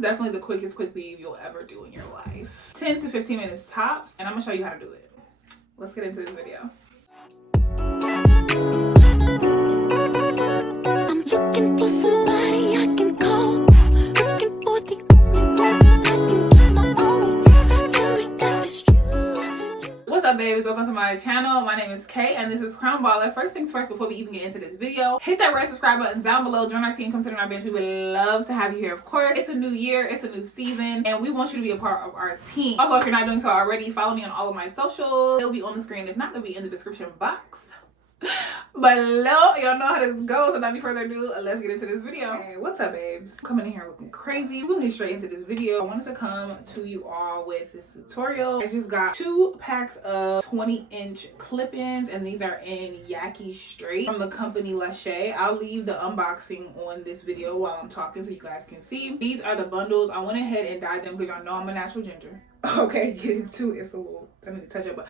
is definitely the quickest quick weave you'll ever do in your life. 10 to 15 minutes tops, and I'm gonna show you how to do it. Let's get into this video. I'm looking for somebody I can call. Looking for the only one I can get my own. Tell me that it's true. What's up, babies? Welcome to my channel. My name is Kay, and this is KROWNEDBALLER. First things first, before we even get into this video, hit that red subscribe button down below. Join our team. Come sit in our bench. We would love to have you here, of course. It's a new year. It's a new season, and we want you to be a part of our team. Also, if you're not doing so already, follow me on all of my socials. They'll be on the screen. If not, they'll be in the description box below. Y'all know how this goes. Without any further ado, let's get into this video. Hey, what's up, babes? Coming in here looking crazy. We're gonna get straight into this video. I wanted to come to you all with this tutorial. I just got 2 packs of 20-inch clip-ins, and these are in Yaki Straight from the company Lashey. I'll leave the unboxing on this video while I'm talking so you guys can see. These are the bundles. I went ahead and dyed them because y'all know I'm a natural ginger. Okay, get into it. It's a little, I need to touch up, but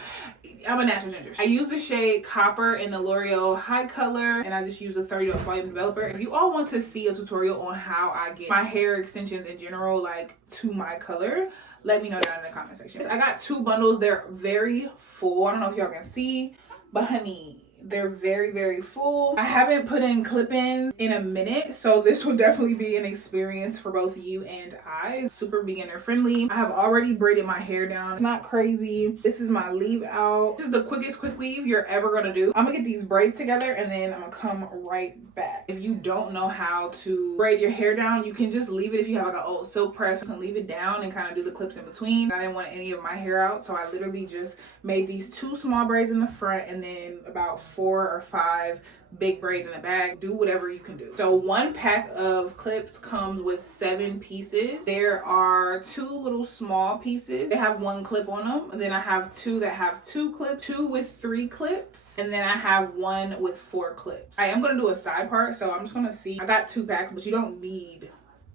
I'm a natural ginger. I use the shade Copper in the L'Oreal High Color, and I just use a 30 volume developer. If you all want to see a tutorial on how I get my hair extensions in general, like to my color, let me know down in the comment section. I got 2 bundles. They're very full. I don't know if y'all can see, but honey, they're very, very full. I haven't put in clip-ins in a minute, so this will definitely be an experience for both you and I. Super beginner friendly. I have already braided my hair down. It's not crazy. This is my leave out. This is the quickest quick weave you're ever gonna do. I'm gonna get these braids together and then I'm gonna come right back. If you don't know how to braid your hair down, you can just leave it. If you have like an old silk press, you can leave it down and kind of do the clips in between. I didn't want any of my hair out, so I literally just made these 2 small braids in the front and then about 4 or 5 big braids in the back. Do whatever you can do. So 1 pack of clips comes with 7 pieces. There are 2 little small pieces. They have 1 clip on them. And then I have 2 that have 2 clips, 2 with 3 clips, and then I have 1 with 4 clips. I am gonna do a side part, so I'm just gonna see. I got 2 packs, but you don't need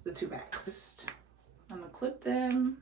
the 2 packs. Just, I'm gonna clip them.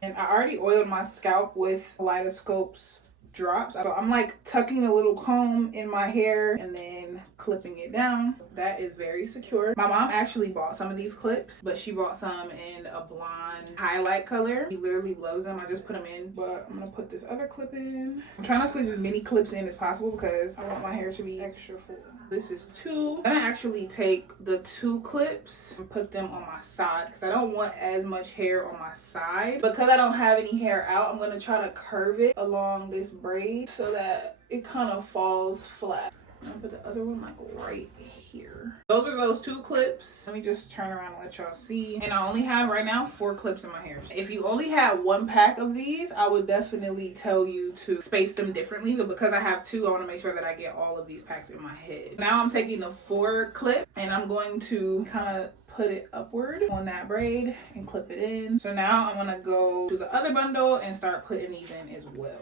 And I already oiled my scalp with Kaleidoscope's drops. So I'm like tucking a little comb in my hair and then clipping it down. That is very secure. My mom actually bought some of these clips, but she bought some in a blonde highlight color. She literally loves them. I just put them in, but I'm gonna put this other clip in. I'm trying to squeeze as many clips in as possible because I want my hair to be extra full. This is 2. I'm gonna actually take the 2 clips and put them on my side because I don't want as much hair on my side. Because I don't have any hair out, I'm gonna try to curve it along this braid so that it kind of falls flat. I'm gonna put the other one like right here. Those are those 2 clips. Let me just turn around and let y'all see. And I only have right now 4 clips in my hair. If you only had 1 pack of these, I would definitely tell you to space them differently. But because I have 2, I want to make sure that I get all of these packs in my head. Now I'm taking the 4 clip and I'm going to kind of put it upward on that braid and clip it in. So now I'm gonna go to the other bundle and start putting these in as well.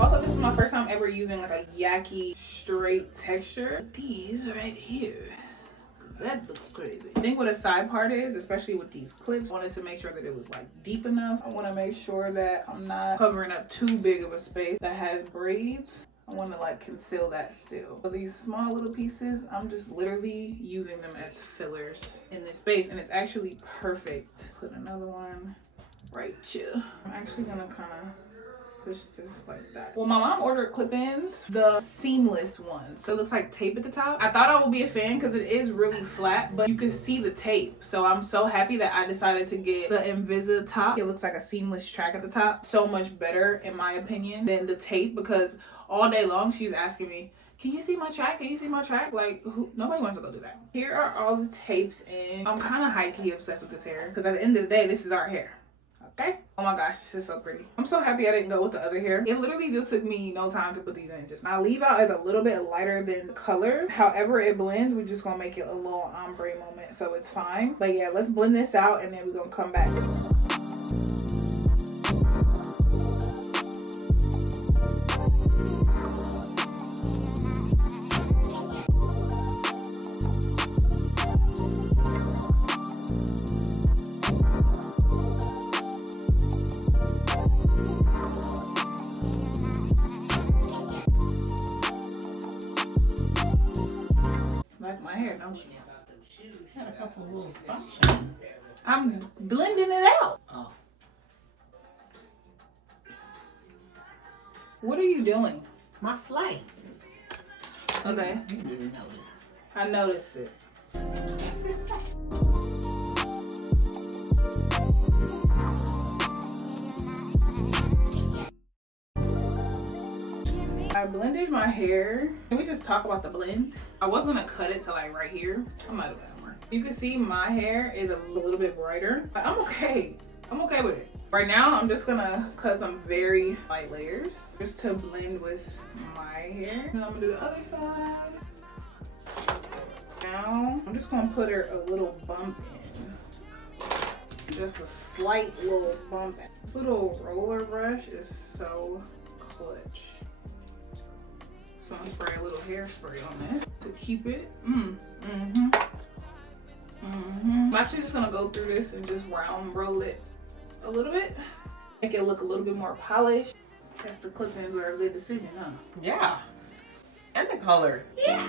Also, this is my first time ever using like a Yaki Straight texture. These right here, that looks crazy. I think what a side part is, especially with these clips, I wanted to make sure that it was like deep enough. I want to make sure that I'm not covering up too big of a space that has braids. I want to like conceal that still. So these small little pieces, I'm just literally using them as fillers in this space, and it's actually perfect. Put another one right here. I'm actually gonna kind of push this like that. Well, my mom ordered clip-ins, the seamless ones. So it looks like tape at the top. I thought I would be a fan because it is really flat, but you can see the tape. So I'm so happy that I decided to get the Invisi top. It looks like a seamless track at the top. So much better, in my opinion, than the tape, because all day long she's asking me, Can you see my track? Can you see my track? Like, nobody wants to go do that. Here are all the tapes, and I'm kind of high-key obsessed with this hair because at the end of the day, this is our hair. Okay? Oh my gosh, this is so pretty. I'm so happy I didn't go with the other hair. It literally just took me no time to put these in. Just my leave out is a little bit lighter than the color. However it blends, we're just gonna make it a little ombre moment, so it's fine. But yeah, let's blend this out and then we're gonna come back. Like my hair, don't you? Had a couple little spots. I'm blending it out. Oh. What are you doing? My slate. Okay. You didn't notice. I noticed it. I blended my hair. Can we just talk about the blend? I was gonna cut it to like right here. I might have done more. You can see my hair is a little bit brighter. I'm okay. I'm okay with it. Right now, I'm just gonna cut some very light layers just to blend with my hair. And I'm gonna do the other side. Now, I'm just gonna put her a little bump in. Just a slight little bump in. This little roller brush is so clutch. So I'm spraying a little hairspray on it to keep it. I'm actually just gonna go through this and just round roll it a little bit. Make it look a little bit more polished. Guess the clip-ins were a good decision, huh? Yeah. And the color. Yeah.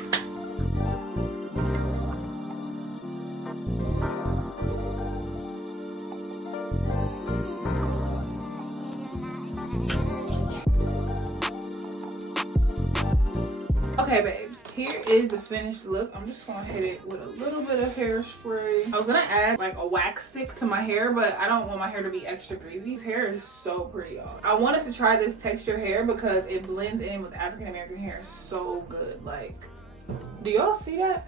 Okay, babes, here is the finished look. I'm just gonna hit it with a little bit of hairspray. I was gonna add like a wax stick to my hair, but I don't want my hair to be extra greasy. This hair is so pretty, y'all. I wanted to try this texture hair because it blends in with African American hair so good. Like, do y'all see that?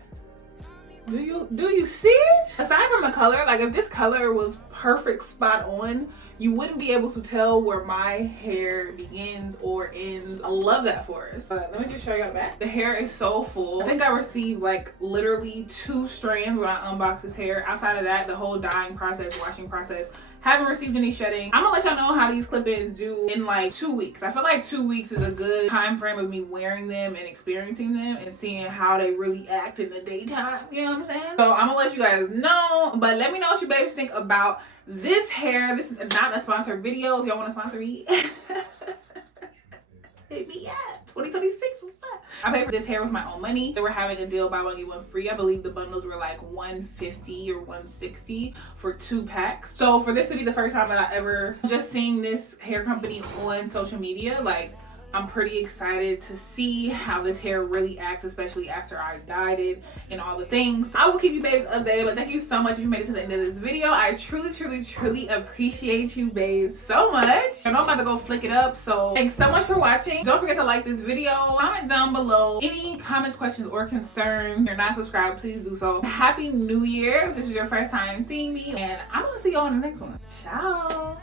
Do you see it? Aside from the color, like if this color was perfect spot on, you wouldn't be able to tell where my hair begins or ends. I love that for us. Let me just show you the back. The hair is so full. I think I received like literally 2 strands when I unboxed this hair. Outside of that, the whole dyeing process, washing process, haven't received any shedding. I'm gonna let y'all know how these clip-ins do in like 2 weeks. I feel like 2 weeks is a good time frame of me wearing them and experiencing them and seeing how they really act in the daytime. You know what I'm saying? So I'm gonna let you guys know, but let me know what you babes think about this hair. This is not a sponsored video. If y'all want to sponsor me, hit me at 2026. What's up? I paid for this hair with my own money. They were having a deal, buy one get one free. I believe the bundles were like $150 or $160 for 2 packs. So for this to be the first time that I ever just seen this hair company on social media, like, I'm pretty excited to see how this hair really acts, especially after I dyed it and all the things. I will keep you babes updated, but thank you so much if you made it to the end of this video. I truly appreciate you babes so much. I know I'm about to go flick it up, so thanks so much for watching. Don't forget to like this video, comment down below any comments, questions, or concerns. If you're not subscribed, please do so. Happy New Year if this is your first time seeing me, and I'm gonna see y'all in the next one. Ciao.